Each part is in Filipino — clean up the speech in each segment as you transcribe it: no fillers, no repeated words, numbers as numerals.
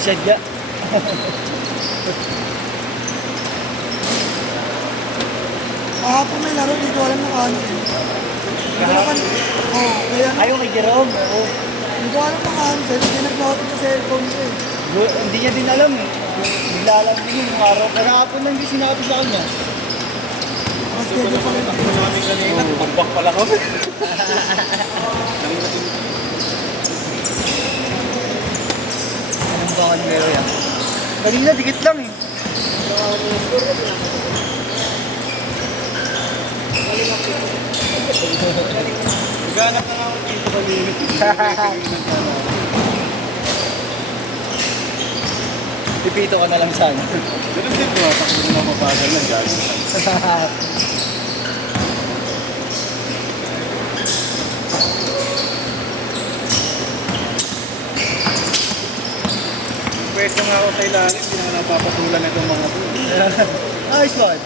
Sadya. Kahapon may laro, hindi ko alam na cancel. Kahapon? Oo, kaya Ayaw kay Jerome. Oo. hindi ko alam na cancel. Hindi nag-notif sa cellphone ko eh. Hindi niya din alam eh. Bigla lang din yung araw. Kahapon lang din sinabi sa kanya. Mas schedule pa rin. Namin kanina, tumbak pala kami. Anong bawal meron yan? Kanina, dikit lang eh. Maghanap na nga ako dito kanina. Pipito ka na lang sana. Ganun din ko, takbo na mabagal na dyan. Pwesto nga ako sa ilalim, hindi naman napapatulan na itong mga to. Nice one.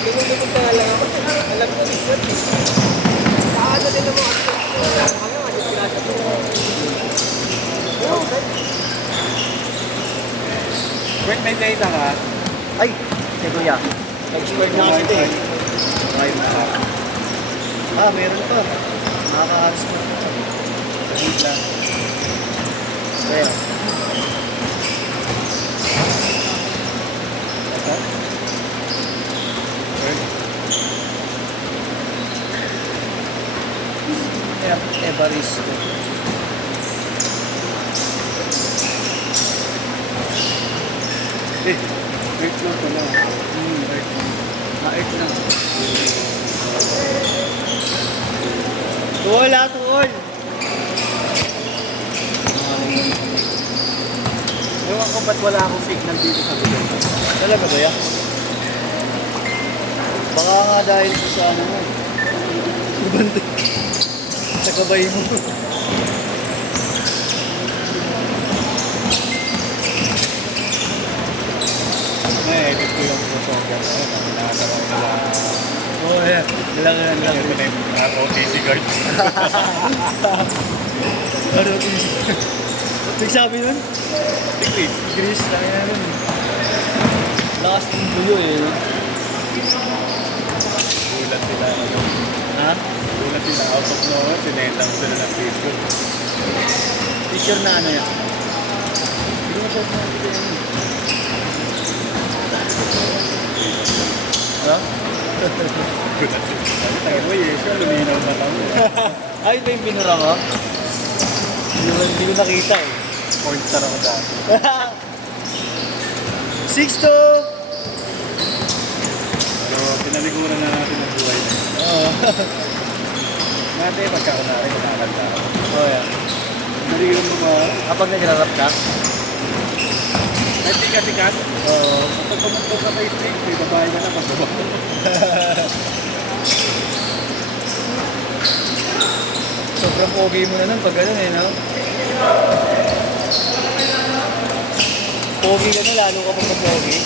Tingin-tingin ka lang ako. Alam ko si Sir. Kaano din naman ako. Ano, disgrasya ko. Wait, may data ka? Ay, si Kuya. Expert na kasi ito eh. Right na ka. Meron pa. Nakaka-hands na. Wait lang. Kaya. Evaristo. Eh, wait lang ko na. Earth na. Tuol ah, tuol. Ewan ko ba't wala akong signal dito sa lugar. Talaga ba yan? Baka nga dahil sa ano mo. Bante. Sa kabay mo. Na-edit ko yung photograph. Nakasama ko nila. Oo, yan. Lang. Ito na yung ROTC guard. Ano ito? Nagsabi nun? Si Chris. Gris lang yan nun. Lakas ng buyo eh. No? Gulat sila. Ha? Gulat sila. Out of nowhere. Sinendang sila ng Facebook. Picture na ano yan? Hindi mo siya nakikita yan. Ha? Gulat sila. Tayo mo Yesha. Luminaw na lang. Ay, ito yung pinura ko? Hindi ko nakita eh. Point star ako dati. 6-2! So, pinaliguran na natin ang buhay na. Oo. Dati, pagkakunari, kumakanta ako. Oh, yeah. Naligan mo ba? Kapag nagrarap ka? Kahit di ka sikat. Oo. Kapag pumunta ka sa stage, may babae ka na pagbaba. Sobrang pogi mo na nun pag gano'n eh, no? Pogi ka na, lalo ka pa pogi.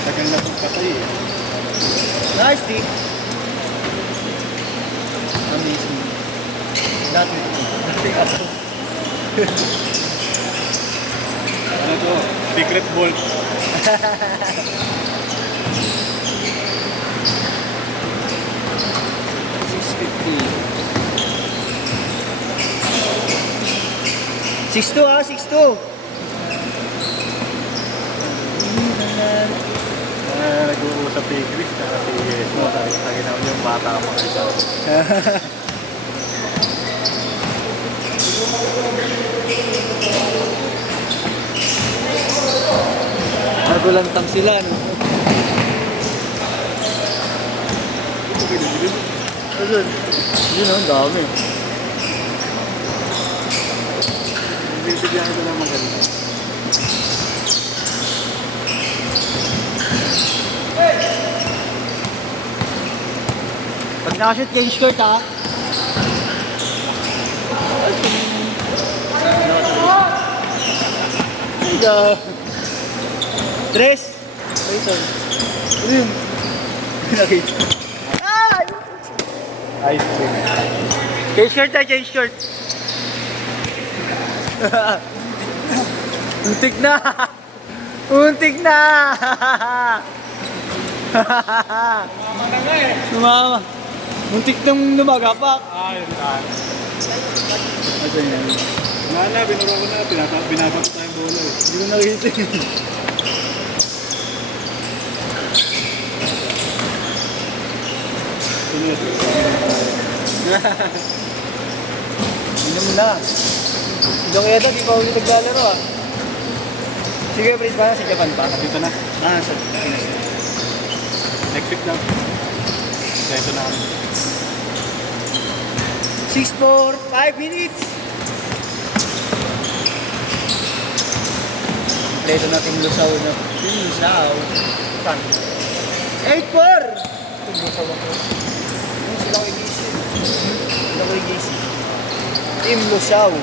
Tagal na itong patay eh. Nice, T. Amazing. Dati. Ano to? Secret Bolt. $6 ah, $6. Nag-uusap si Chris na si Yesmo. Sabi naman yung bata mo isa. Nagulantang sila, no? Ayun. Yun, ang dami. Bibigyan ko ng maganda. Pag nakashoot kayo yung skirt, ha? Ito. Tres. Ito. Ano yun? Nakita. Ah! Ice cream. Change shirt tayo, change shirt. Untik na. Untik na. Mama na nga eh. Lumama. Muntik nang lumagapak. Ayun na. Asan yan? Nala, binuro ko na. Binabato tayong bola eh. Hindi ko nakita. Sunod. Inom na. Yung kaya di pa ulit naglalaro ah. Sige, Prince, parang sa Japan pa. Dito na. Sa Pinas na. Next week daw. Kaya ito na kami. 6 for 5 minutes. Kompleto natin lusaw na. Lusaw. Saan? 8-4! Lusaw ako. Yung sila ko i-gising. Sila ko i-gising. Team Lusaw.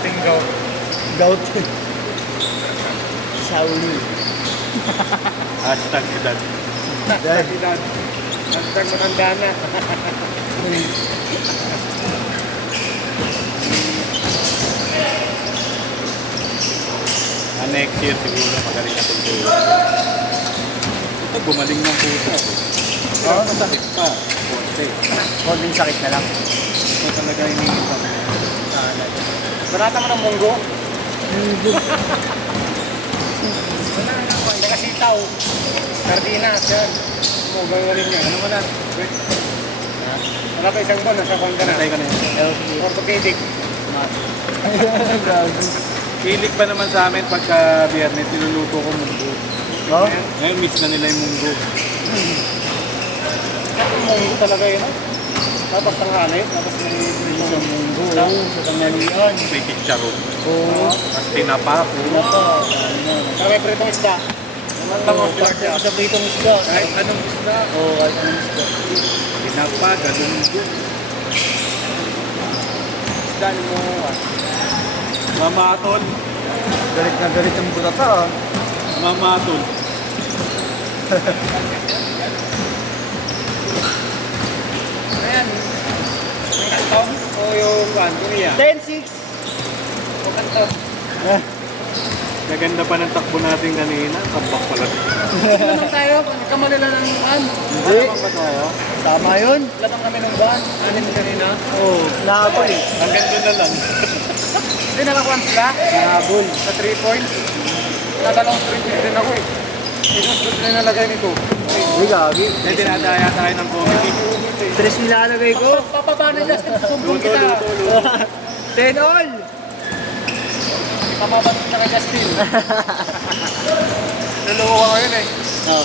Tinggaw. Gout. Sauli. Hashtag edad. Dad. Hashtag matanda na. Next year siguro magaling natin ito. Ito gumaling ng pusa. Oo, masakit pa. Konti. Konting sakit na lang. Ito talaga iniinit ako. Barata mo ng munggo. Hindi kasi sitaw. Sardinas yan. Mugang nga rin yan. Ano mo na? Wait. Wala pa isang buwan. Nasa buwan ka na. Natay ka na yun. Orthopedic. Grabe. Hilig pa naman sa amin pagka biyernes, niluluto ko munggo. Oh? Ngayon miss na nila yung munggo. Munggo talaga yun. Tapos tanghali. Tapos may Sa munggo. Sa tanghalian. May chicharon. Oo. Tapos tinapa ko. Saka may pritong isda. Oo, parte sa pritong isda. Kahit anong isda. Oo, kahit anong isda. Tinapa, galunggo. Isda mo. Mamatol. Galit na galit yung butata ah. Mamatol. Ayan. May kantaw. O yung Korea. 10-6. O kantaw. Gaganda pa ng takbo natin kanina. Tambak pala. Ano naman tayo? Nagkamali lang ng van. Hindi. Ba tayo? Tama yun. Labang kami ng van. Anin kanina. Oo, nahabol eh. Hanggang doon na lang. Hindi nakakuha sila. Nahabol. Sa 3 points. Nadalawang 3 points din ako eh. Inos gusto na nalagay nito. Uy, gagi. Hindi dinadaya tayo ng comedy. 3 nilalagay ko. Papaba na Justin. Sumbong Luto, kita. luto, luto. 10 all. Papaba na kay Justin. Naloko ka ngayon eh. Oh.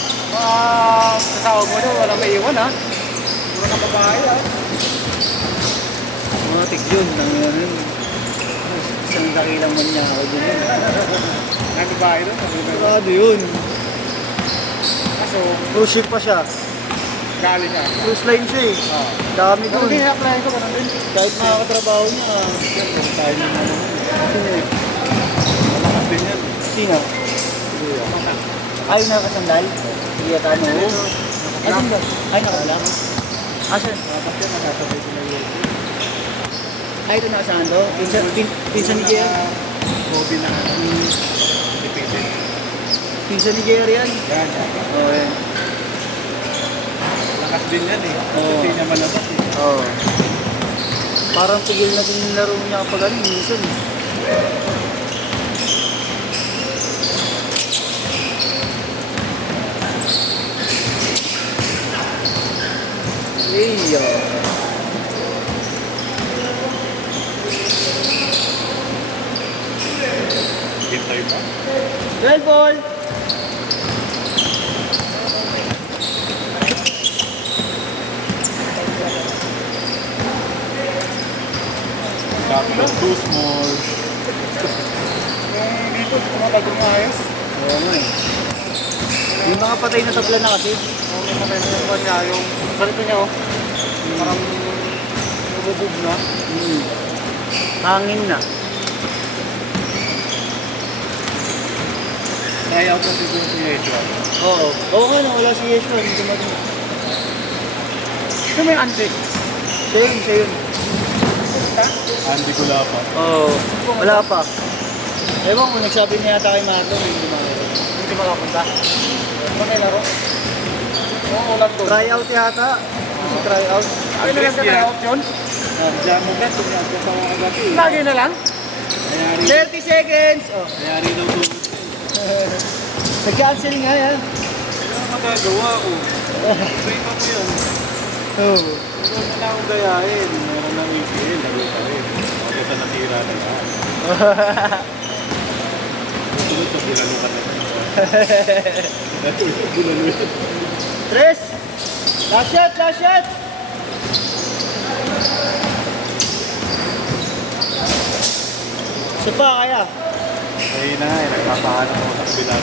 Kasawag mo doon. Walang may iwan ha. Wala kang babae ha. Mga tig yun. Yun. Isang dakilang man niya ako dun yun. May babae doon. Grabe yun. Kaso, Cruise ship pa siya. galing ka. Cruise line siya eh. Dami Ano dun. din i-apply ko? Ganun din. Kahit mga katrabaho niya. Tayo na naman. Sino eh? Malakas din yan. Sino? Ay, nakasandal? Sige, tano. Asan ba? Ay, nakawala. Asan? Kasi nakasabay ko na yun. Ay, ito nakasaan to? Pinsan ni Jerry. Hobby na depende. Pinsan ni Jerry yan. Yan. Oo, yan. Lakas din yan eh. Kasi Oo. hindi niya malabas eh. Oo. Parang tigil na din yung laro niya kapag ano, minsan. Iya. Hintay pa. 12 ball. Caption too small. Yung dito, tumatagong maayos. Oo nga eh. Yung mga patay na tabla na kasi. Oo, may patay na yung kanya. Yung ganito niya oh. Parang nabubog na. Hangin na. Try out natin yung creation. Oo. Oo nga na, wala si Yeshua. Hindi dumating. may Andy? Siya yun. Andy Gulapa. Oo. Wala pa. Ewan ko, nagsabi niya yata kay Marlon, hindi makakita. Hindi makapunta. Makilaro. Oo, ulan doon. Try out yata. Kasi try out. Ay, nagka-tryout yun? Diyan mo ba? Tumiyagya sa mga gabi. Lagi na lang? Mayari 30 seconds! Oh. daw to. Nag-cancel nga yan. Ano magagawa ko? Prima mo yun. Oo. Huwag na akong gayahin. Meron ng ACL. Lagi ka rin. Huwag sa nasira na yan. Susunod sa bulanukan na yan. Bulanukan. Tres! Last shot! Last shot! Isa pa kaya? Ayun na nga. Nagpapahanap ako sa kabila.